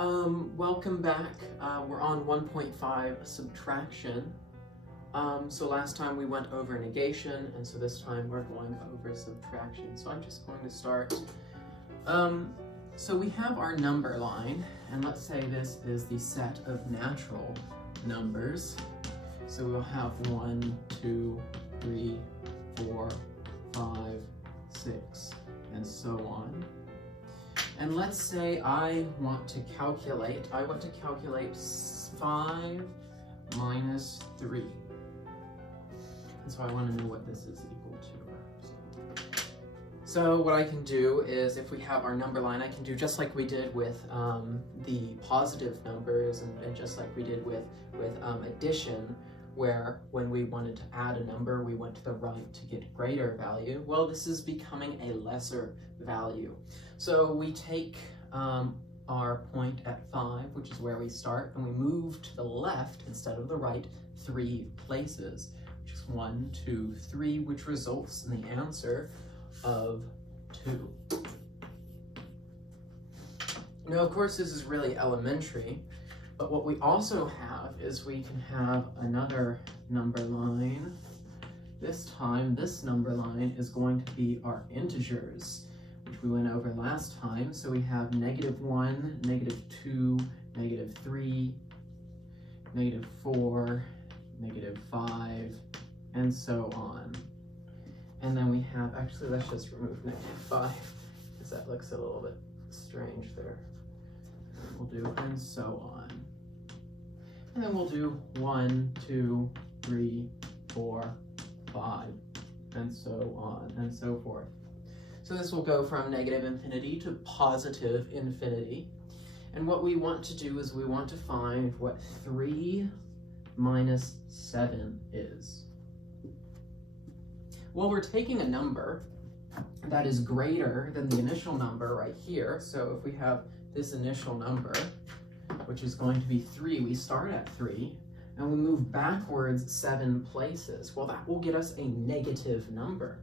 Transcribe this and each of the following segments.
Welcome back. We're on 1.5 subtraction. So last time we went over negation, and so this time we're going over subtraction. So I'm just going to start. So we have our number line, and let's say this is the set of natural numbers. So we'll have 1, 2, 3, 4, 5, 6, and so on. And let's say I want to calculate 5 minus 3. And so I want to know what this is equal to. So what I can do is, if we have our number line, I can do just like we did with the positive numbers and just like we did with addition, where when we wanted to add a number, we went to the right to get greater value. Well, this is becoming a lesser value. So we take our point at 5, which is where we start, and we move to the left instead of the right 3 places, which is 1, 2, 3, which results in the answer of 2. Now, of course, this is really elementary, but what we also have is we can have another number line. This time, this number line is going to be our integers, which we went over last time. So we have -1, -2, -3, -4, -5, and so on. And then we have, actually, let's just remove -5, because that looks a little bit strange there. We'll do and so on. And then we'll do 1, 2, 3, 4, 5, and so on and so forth. So this will go from -infinity to positive infinity. And what we want to do is we want to find what 3 minus 7 is. Well, we're taking a number that is greater than the initial number right here. So if we have this initial number, which is going to be 3, we start at 3, and we move backwards 7 places. Well, that will get us a negative number.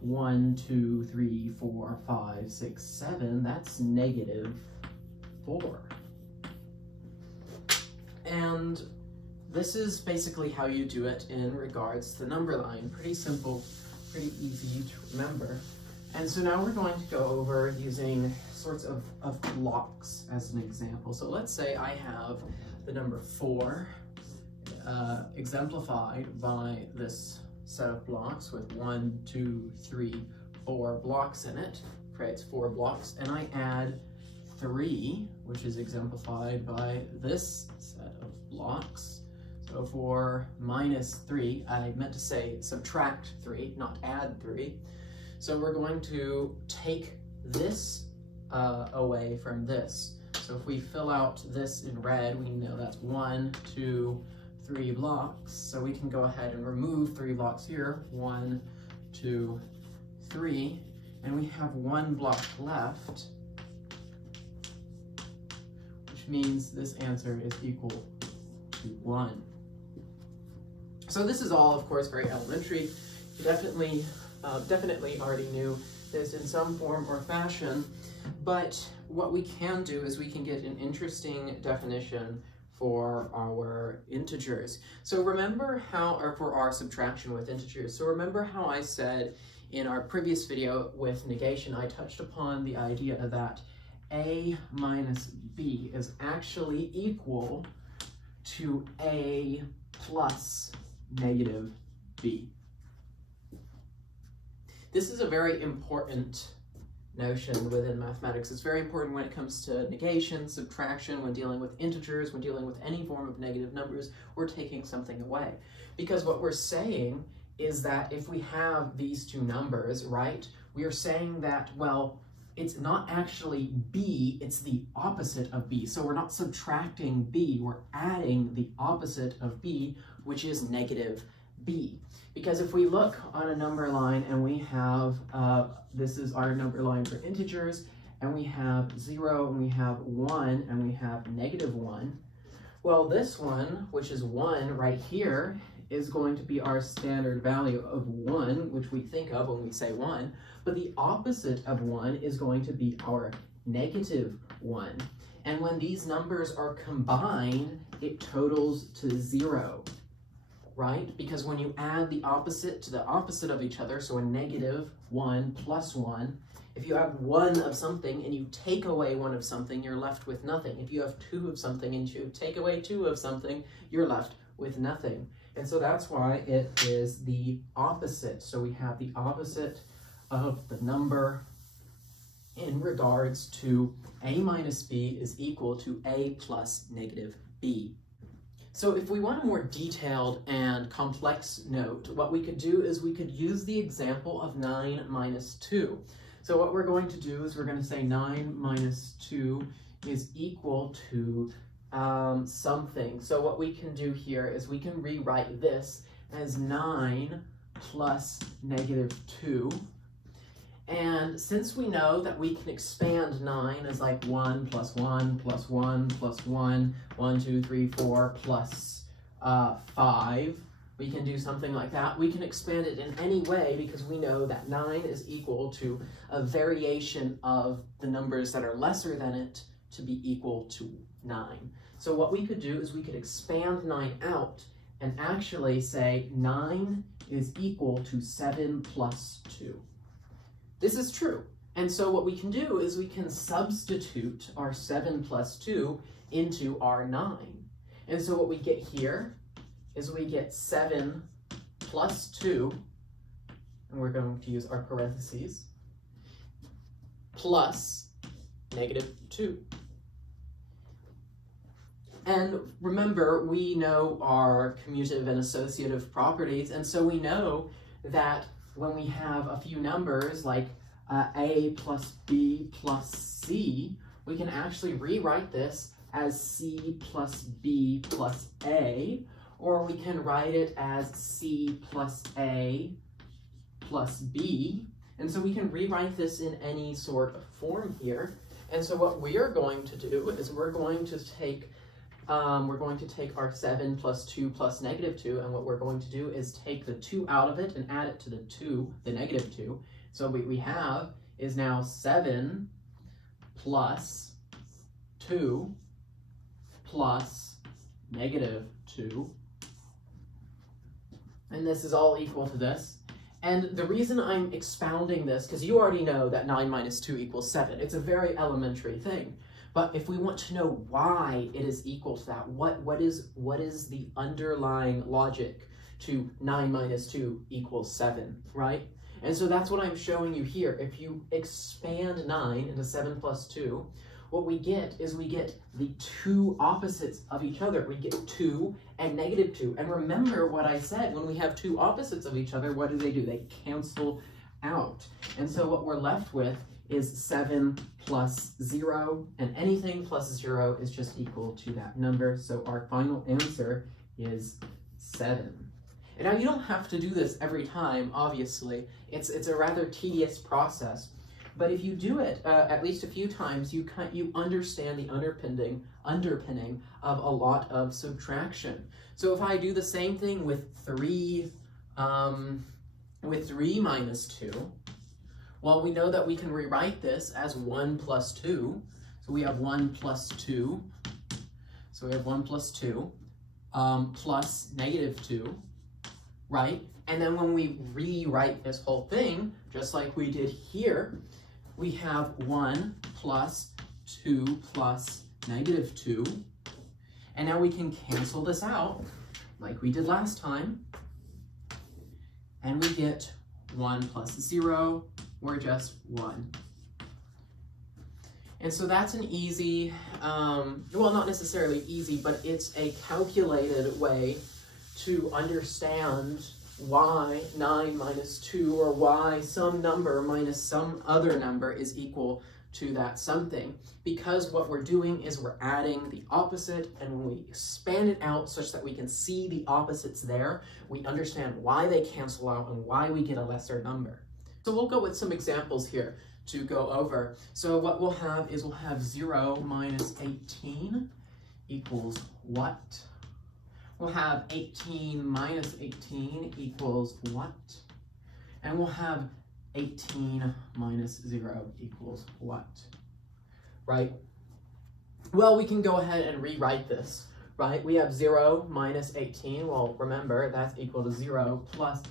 1, 2, 3, 4, 5, 6, 7, that's -4. And this is basically how you do it in regards to the number line. Pretty simple, pretty easy to remember. And so now we're going to go over using sorts of blocks as an example. So let's say I have the number 4 exemplified by this set of blocks with 1, 2, 3, 4 blocks in it, creates 4 blocks, and I add 3, which is exemplified by this set of blocks. So for -3, I meant to say subtract 3, not add 3. So we're going to take this away from this. So if we fill out this in red, we know that's 1, 2, 3 blocks. So we can go ahead and remove 3 blocks here. 1, 2, 3. And we have 1 block left, which means this answer is equal to 1. So this is all, of course, very elementary. You definitely already knew this in some form or fashion, but what we can do is we can get an interesting definition for our integers. So remember how, or for our subtraction with integers, so remember how I said in our previous video with negation, I touched upon the idea that a minus b is actually equal to a plus -b. This is a very important notion within mathematics. It's very important when it comes to negation, subtraction, when dealing with integers, when dealing with any form of negative numbers, or taking something away. Because what we're saying is that if we have these two numbers, right, we are saying that, well, it's not actually b, it's the opposite of b. So we're not subtracting b, we're adding the opposite of b, which is -b. Because if we look on a number line and we have, this is our number line for integers, and we have 0, and we have 1, and we have -1, well, this one, which is 1 right here, is going to be our standard value of 1, which we think of when we say 1, but the opposite of 1 is going to be our -1. And when these numbers are combined, it totals to 0, right? Because when you add the opposite to the opposite of each other, so a negative 1 plus 1, if you have 1 of something and you take away 1 of something, you're left with nothing. If you have 2 of something and you take away 2 of something, you're left with nothing. And so that's why it is the opposite. So we have the opposite of the number in regards to a minus b is equal to a plus negative b. So if we want a more detailed and complex note, what we could do is we could use the example of 9 minus 2. So what we're going to do is we're going to say 9 minus 2 is equal to something. So what we can do here is we can rewrite this as 9 plus negative 2. And since we know that we can expand 9 as like 1 plus 1 plus 1 plus 1, 1, 2, 3, 4 plus 5, we can do something like that. We can expand it in any way because we know that 9 is equal to a variation of the numbers that are lesser than it to be equal to 9. So what we could do is we could expand 9 out and actually say 9 is equal to 7 plus 2. This is true. And so what we can do is we can substitute our 7 plus 2 into our 9. And so what we get here is we get 7 plus 2, and we're going to use our parentheses, plus negative 2. And remember, we know our commutative and associative properties, and so we know that when we have a few numbers like a plus b plus c, we can actually rewrite this as c plus b plus a, or we can write it as c plus a plus b. And so we can rewrite this in any sort of form here. And so what we are going to do is we're going to take our 7 plus 2 plus negative 2, and what we're going to do is take the 2 out of it and add it to the negative 2. So what we have is now 7 plus 2 plus negative 2. And this is all equal to this. And the reason I'm expounding this, because you already know that 9 minus 2 equals 7. It's a very elementary thing. But if we want to know why it is equal to that, what is the underlying logic to 9 minus 2 equals 7, right? And so that's what I'm showing you here. If you expand 9 into 7 plus 2, what we get is we get the 2 opposites of each other. We get 2 and negative 2. And remember what I said, when we have 2 opposites of each other, what do? They cancel out. And so what we're left with is 7 plus 0, and anything plus 0 is just equal to that number. So our final answer is 7. And now you don't have to do this every time, obviously. It's a rather tedious process. But if you do it at least a few times, you understand the underpinning of a lot of subtraction. So if I do the same thing with 3 minus 2, well, we know that we can rewrite this as 1 plus 2. So we have 1 plus 2. So we have 1 plus 2 plus negative 2, right? And then when we rewrite this whole thing, just like we did here, we have 1 plus 2 plus negative 2. And now we can cancel this out like we did last time. And we get 1 plus 0, or just 1. And so that's an easy, well, not necessarily easy, but it's a calculated way to understand why 9 minus 2, or why some number minus some other number is equal to that something. Because what we're doing is we're adding the opposite, and when we expand it out such that we can see the opposites there, we understand why they cancel out and why we get a lesser number. So we'll go with some examples here to go over. So what we'll have is we'll have 0 minus 18 equals what? We'll have 18 minus 18 equals what? And we'll have 18 minus 0 equals what? Right? Well, we can go ahead and rewrite this, right? We have 0 minus 18. Well, remember, that's equal to 0 plus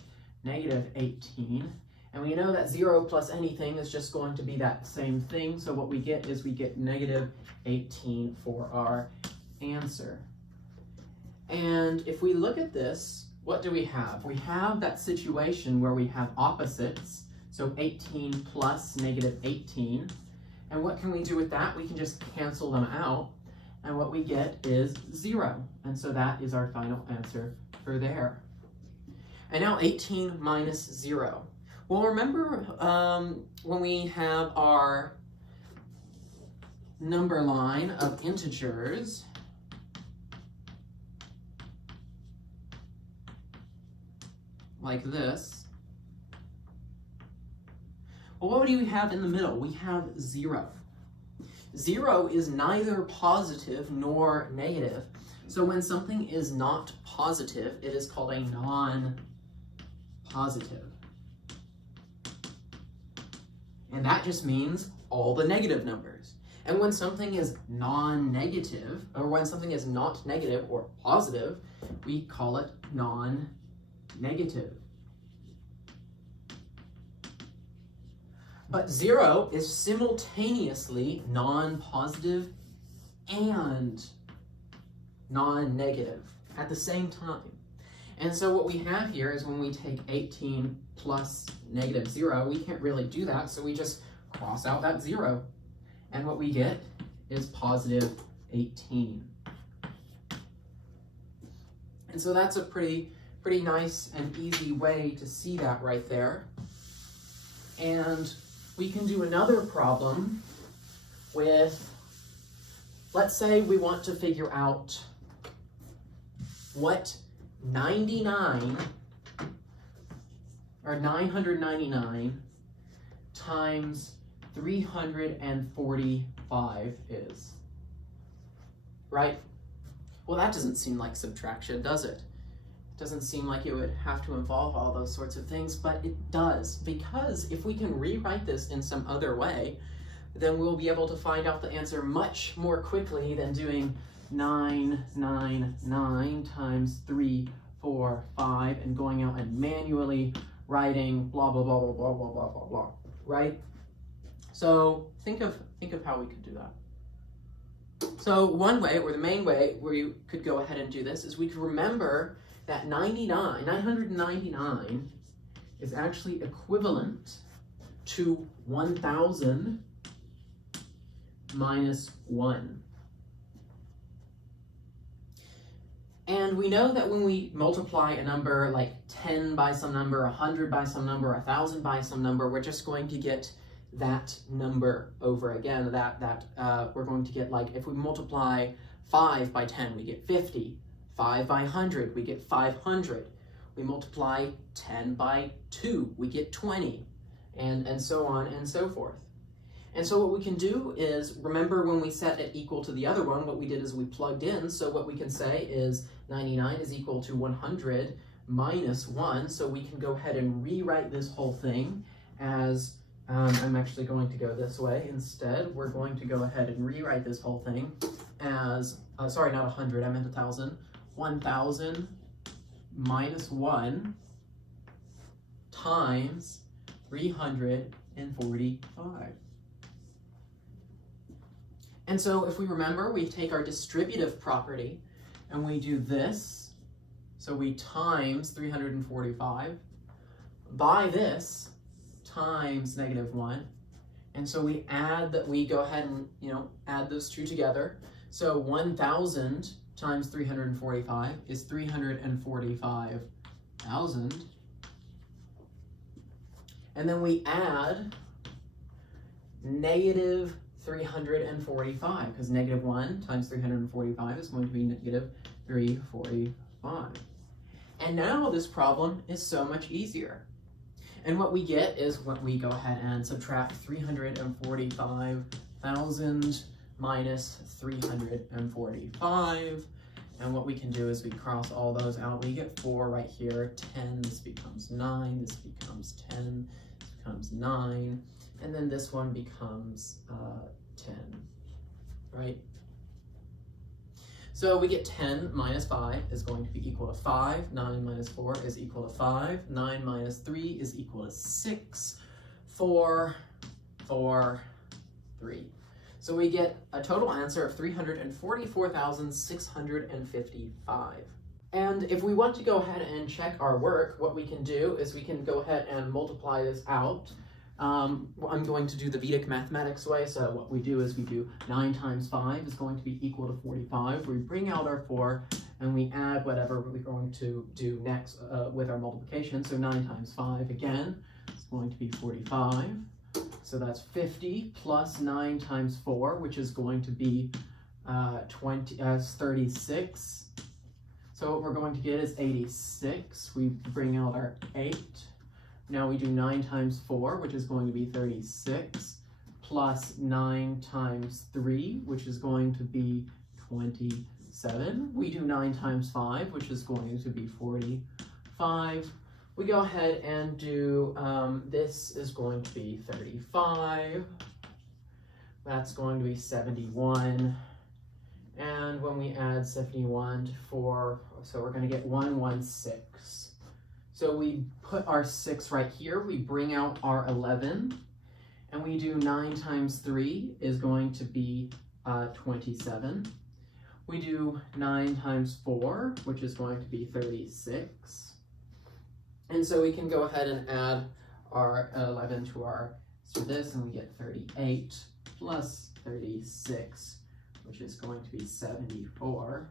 negative 18. And we know that 0 plus anything is just going to be that same thing. So what we get is we get negative 18 for our answer. And if we look at this, what do we have? We have that situation where we have opposites. So 18 plus negative 18. And what can we do with that? We can just cancel them out. And what we get is 0. And so that is our final answer for there. And now 18 minus 0. Well, remember when we have our number line of integers, like this. Well, what do we have in the middle? We have 0. 0 is neither positive nor negative. So when something is not positive, it is called a non-positive. And that just means all the negative numbers. And when something is non-negative, or when something is not negative or positive, we call it non-negative. But 0 is simultaneously non-positive and non-negative at the same time. And so what we have here is when we take 18 plus negative 0, we can't really do that, so we just cross out that 0. And what we get is positive 18. And so that's a pretty nice and easy way to see that right there. And we can do another problem with, let's say we want to figure out what 999 times 345 is, right? Well, that doesn't seem like subtraction, does it? It doesn't seem like it would have to involve all those sorts of things, but it does, because if we can rewrite this in some other way, then we'll be able to find out the answer much more quickly than doing 999 times 345 and going out and manually writing blah blah blah blah blah blah blah blah blah, right? So think of how we could do that. So one way, or the main way where you could go ahead and do this, is we could remember that 999 is actually equivalent to 1000 minus 1. And we know that when we multiply a number like 10 by some number, 100 by some number, 1000 by some number, we're just going to get that number over again. We're going to get, like, if we multiply 5 by 10, we get 50. 5 by 100, we get 500. We multiply 10 by 2, we get 20, and so on and so forth. And so what we can do is, remember when we set it equal to the other one, what we did is we plugged in, so what we can say is 99 is equal to 100 minus 1, so we can go ahead and rewrite this whole thing as, I'm actually going to go this way instead. We're going to go ahead and rewrite this whole thing as, sorry, not 100, I meant 1000. 1000 minus 1 times 345. And so if we remember, we take our distributive property and we do this. So we times 345 by this times negative 1. And so we add that, we go ahead and, add those two together. So 1000 times 345 is 345,000. And then we add negative 345, because negative 1 times 345 is going to be negative 345. And now this problem is so much easier. And what we get is, when we go ahead and subtract 345,000 minus 345, and what we can do is we cross all those out. We get 4 right here, 10, this becomes 9, this becomes 10, this becomes 9, and then this one becomes 10, right? So we get 10 minus 5 is going to be equal to 5. 9 minus 4 is equal to 5. 9 minus 3 is equal to 6. 4, 4, 3. So we get a total answer of 344,655. And if we want to go ahead and check our work, what we can do is we can go ahead and multiply this out. I'm going to do the Vedic mathematics way, so what we do is we do 9 times 5 is going to be equal to 45. We bring out our 4, and we add whatever we're going to do next with our multiplication. So 9 times 5 again is going to be 45. So that's 50 plus 9 times 4, which is going to be 36. So what we're going to get is 86. We bring out our 8. Now we do 9 times 4, which is going to be 36, plus 9 times 3, which is going to be 27. We do 9 times 5, which is going to be 45. We go ahead and do, this is going to be 35. That's going to be 71. And when we add 71 to 4, so we're going to get 116. So we put our 6 right here, we bring out our 11, and we do 9 times 3 is going to be 27. We do 9 times 4, which is going to be 36. And so we can go ahead and add our 11 to this, and we get 38 plus 36, which is going to be 74.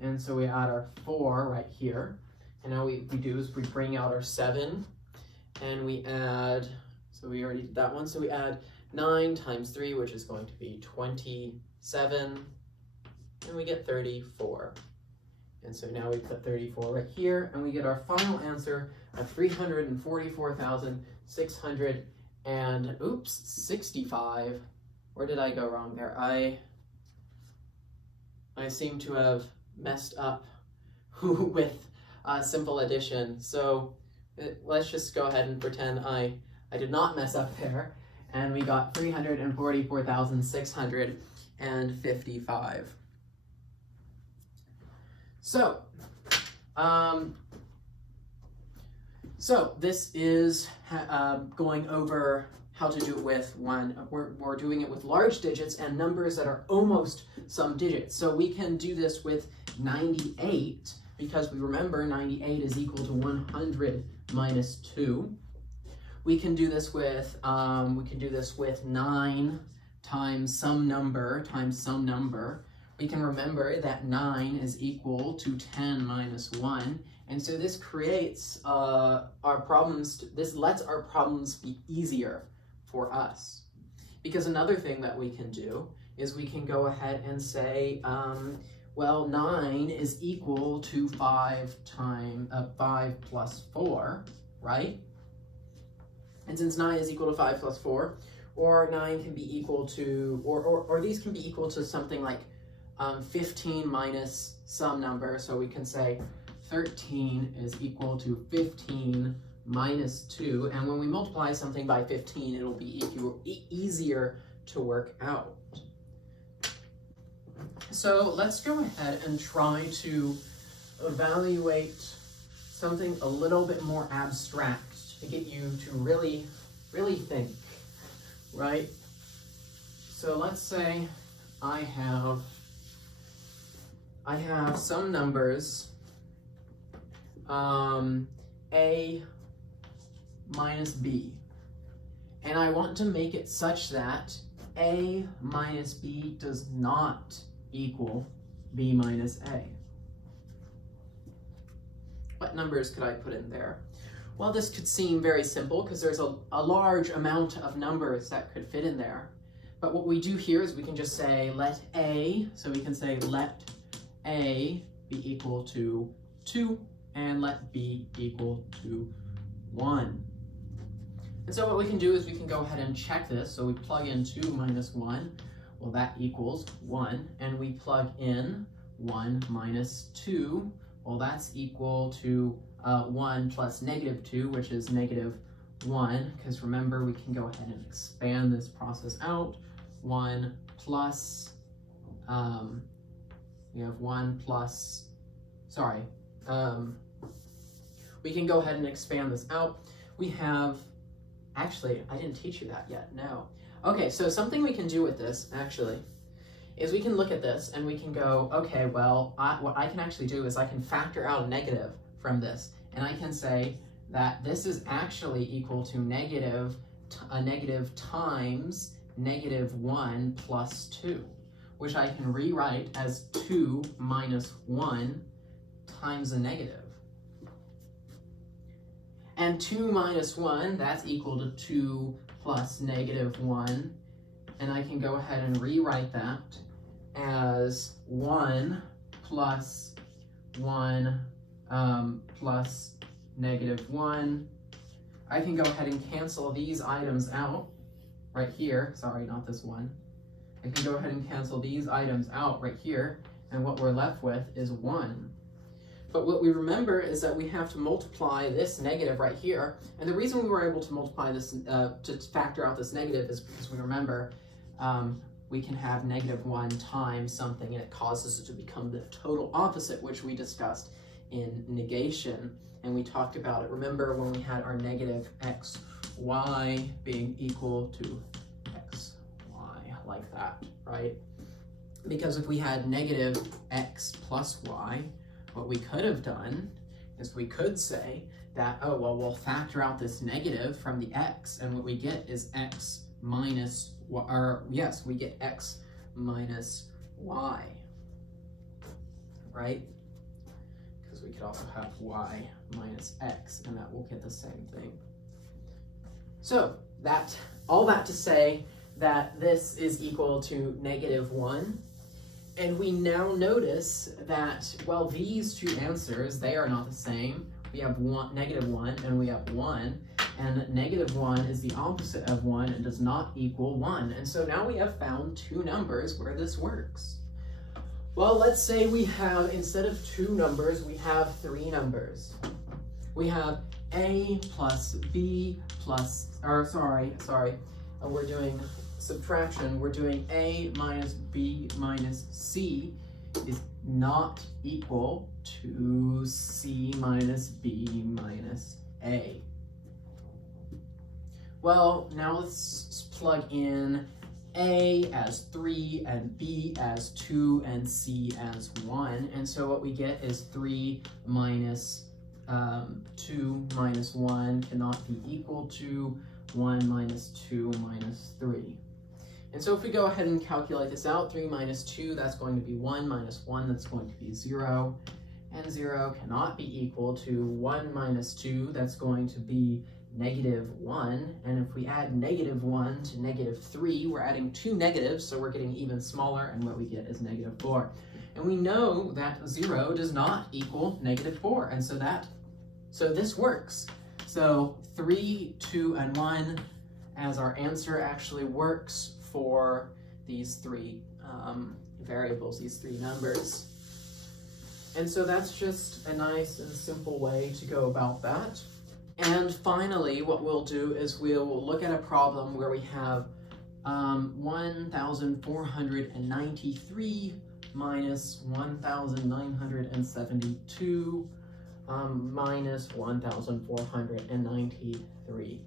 And so we add our 4 right here. And now we do is we bring out our 7, and we add, so we already did that one, so we add 9 times 3, which is going to be 27, and we get 34. And so now we put 34 right here, and we get our final answer of 344,600 and, 65. Where did I go wrong there? I seem to have messed up with simple addition. So let's just go ahead and pretend I did not mess up there, and we got 344,655. So this is going over how to do it with we're doing it with large digits and numbers that are almost some digits. So we can do this with 98, because we remember 98 is equal to 100 minus 2. We can do this with 9 times some number times some number. We can remember that 9 is equal to 10 minus 1. And so this creates our problems, this lets our problems be easier for us. Because another thing that we can do is we can go ahead and say, well, 9 is equal to 5 plus 4, right? And since 9 is equal to 5 plus 4, or 9 can be equal to, or these can be equal to something like 15 minus some number. So we can say 13 is equal to 15 minus 2. And when we multiply something by 15, it'll be easier to work out. So let's go ahead and try to evaluate something a little bit more abstract to get you to really, really think, right? So let's say I have some numbers, A minus B, and I want to make it such that A minus B does not equal B minus A. What numbers could I put in there? Well, this could seem very simple because there's a large amount of numbers that could fit in there. But what we do here is we can just say let A, so we can say let A be equal to 2 and let B equal to 1. And so what we can do is we can go ahead and check this. So we plug in 2 minus 1. Well, that equals 1. And we plug in 1 minus 2. Well, that's equal to 1 plus negative 2, which is negative 1. Because remember, we can go ahead and expand this process out. 1 plus We have 1 plus, sorry, we can go ahead and expand this out. We have, actually, I didn't teach you that yet, no. Okay, so something we can do with this, actually, is we can look at this and we can go, okay, well, what I can actually do is I can factor out a negative from this, and I can say that this is actually equal to a negative times -1 plus 2, which I can rewrite as 2 minus 1 times a negative. And 2 minus 1, that's equal to 2 plus -1. And I can go ahead and rewrite that as 1 plus 1 plus -1. I can go ahead and cancel these items out right here. Sorry, not this one. I can go ahead and cancel these items out right here. And what we're left with is 1. But what we remember is that we have to multiply this negative right here. And the reason we were able to multiply this, to factor out this negative, is because we remember we can have -1 times something and it causes it to become the total opposite, which we discussed in negation. And we talked about it. Remember when we had our negative xy being equal to xy, like that, right? Because if we had negative x plus y, what we could have done is we could say that, oh, well, we'll factor out this negative from the x, and what we get is x minus y, or yes, we get x minus y, right? Because we could also have y minus x, and that will get the same thing. So all that to say that this is equal to -1. And we now notice that, well, these two answers, they are not the same. We have -1 and we have 1, and -1 is the opposite of 1 and does not equal 1. And so now we have found two numbers where this works. Well, let's say we have, instead of 2 numbers, we have 3 numbers. We have a plus b plus, or sorry, we're doing subtraction. We're doing a minus b minus c is not equal to c minus b minus a. Well, now let's plug in a as 3 and b as 2 and c as 1. And so what we get is 3 minus 2 minus 1 cannot be equal to 1 minus 2 minus 3. And so if we go ahead and calculate this out, 3 minus 2, that's going to be 1, minus 1, that's going to be 0. And 0 cannot be equal to 1 minus 2, that's going to be -1. And if we add -1 to -3, we're adding 2 negatives, so we're getting even smaller, and what we get is -4. And we know that 0 does not equal -4, and so this works. So 3, 2, and 1 as our answer actually works for these 3 variables, these 3 numbers. And so that's just a nice and simple way to go about that. And finally, what we'll do is we'll look at a problem where we have 1,493 minus 1,972 minus 1,493.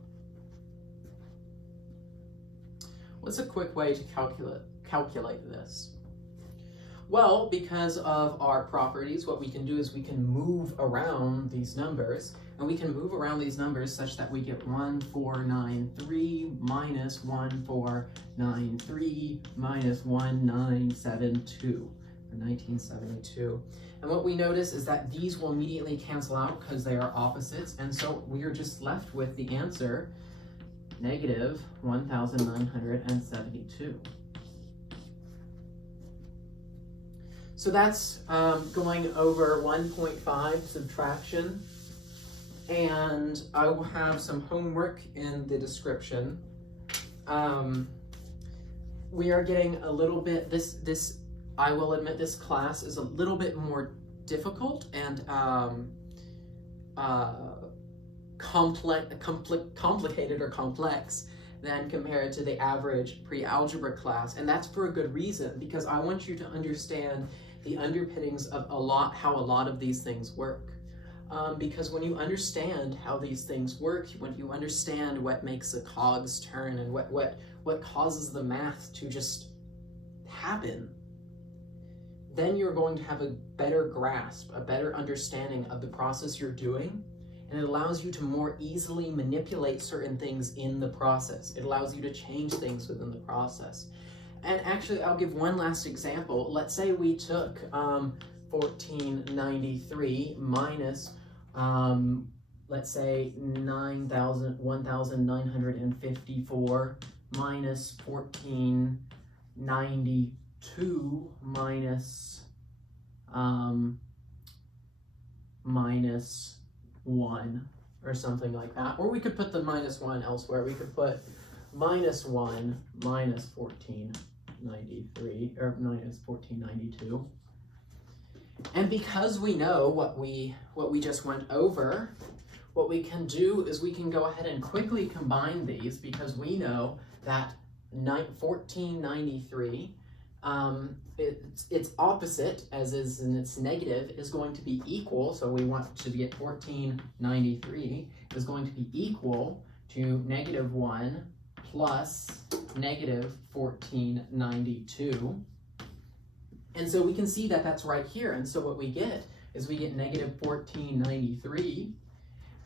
What's a quick way to calculate this? Well, because of our properties, what we can do is we can move around these numbers, and we can move around these numbers such that we get 1,493 minus 1,493 minus 1,972, or 1972. And what we notice is that these will immediately cancel out because they are opposites, and so we are just left with the answer -1,972. So that's going over 1.5 subtraction, and I will have some homework in the description. We are getting a little bit, I will admit this class is a little bit more difficult and complicated or complex than compared to the average pre-algebra class, and that's for a good reason, because I want you to understand the underpinnings of how a lot of these things work. Because when you understand how these things work, when you understand what makes the cogs turn and what causes the math to just happen, then you're going to have a better grasp, a better understanding of the process you're doing, and it allows you to more easily manipulate certain things in the process. It allows you to change things within the process. And actually, I'll give one last example. Let's say we took 1493 minus, let's say 1954 minus 1492 minus 1 or something like that. Or we could put the minus 1 elsewhere. We could put minus 1 minus 1493 or minus 1492. And because we know what we just went over, what we can do is we can go ahead and quickly combine these, because we know that 1493, its opposite, as is in its negative, is going to be equal. So we want to get 1493 is going to be equal to negative 1 plus negative 1492. And so we can see that that's right here. And so what we get is we get negative 1493.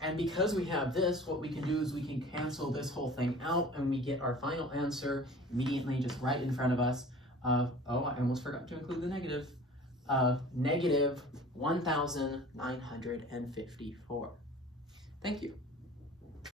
And because we have this, what we can do is we can cancel this whole thing out, and we get our final answer immediately just right in front of us of, oh, I almost forgot to include the negative, of negative 1,954.